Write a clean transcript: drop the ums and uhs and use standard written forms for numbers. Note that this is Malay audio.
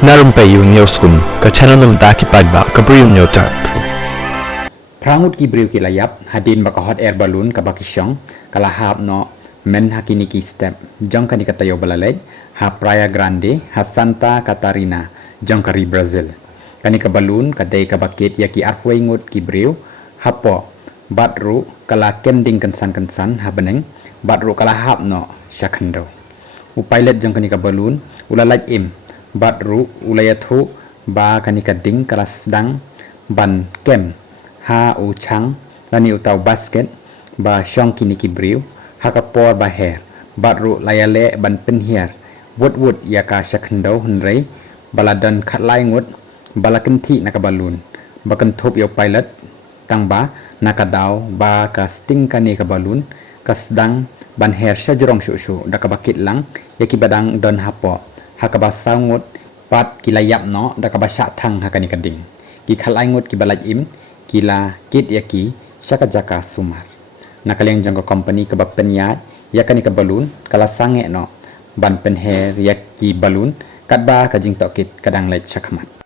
Narumpayu Newskun, Kachananam Daki Padba, Gabriel Newtap. Prangut Gibril Kilayap, Hadin Bakahot Air Balloon, Kabakishong, Kalahab no, Men Hakiniki Step, Jonkani Katayo Balalej, Ha Praia Grande, Ha Santa Catarina, Jonkari Brazil. Kanika Balloon, Kadai Kabakit Yaki Arpwaingut Gibril, Hapo, Batru, Kala Kending Kansan, Habeneng, Batru Kalahab no, Shakando. Upailet Jonkanika Balloon, Ulalaj Im, Batru, Ulayathu, Ba Kanika Ding, Kalasdang, Ban Kem, Ha U Chang, Lani Utau Basket, Ba Shongkini Kibriu, Hakapor Ba Her, Batru Layale Ban Penhiar, Wood Yaka Shakando Hunrei, Baladon Katlaingut, Balakanti Nakabalun, Bakantop Yo Pilot, Tangba, Nakadao, Ba Kasting Kanika Balloon, Kasdang, Ban Her Shajrong Shushu, Dakabakit Lang, Yakibadang Don Hapo, Hakabasangut, Pat Kilayap no, Dakabasha Tang Hakanikading, Kikalaingut Kibalaj Im, Kila Kit Yaki, Shakajaka Sumar. Nakaliang jangko company kabak penyat, Yakanika Balloon, Kalasange no, Ban Penher Yaki Balloon, Kadba Kajing Tokit Kadang Lait Shakamat.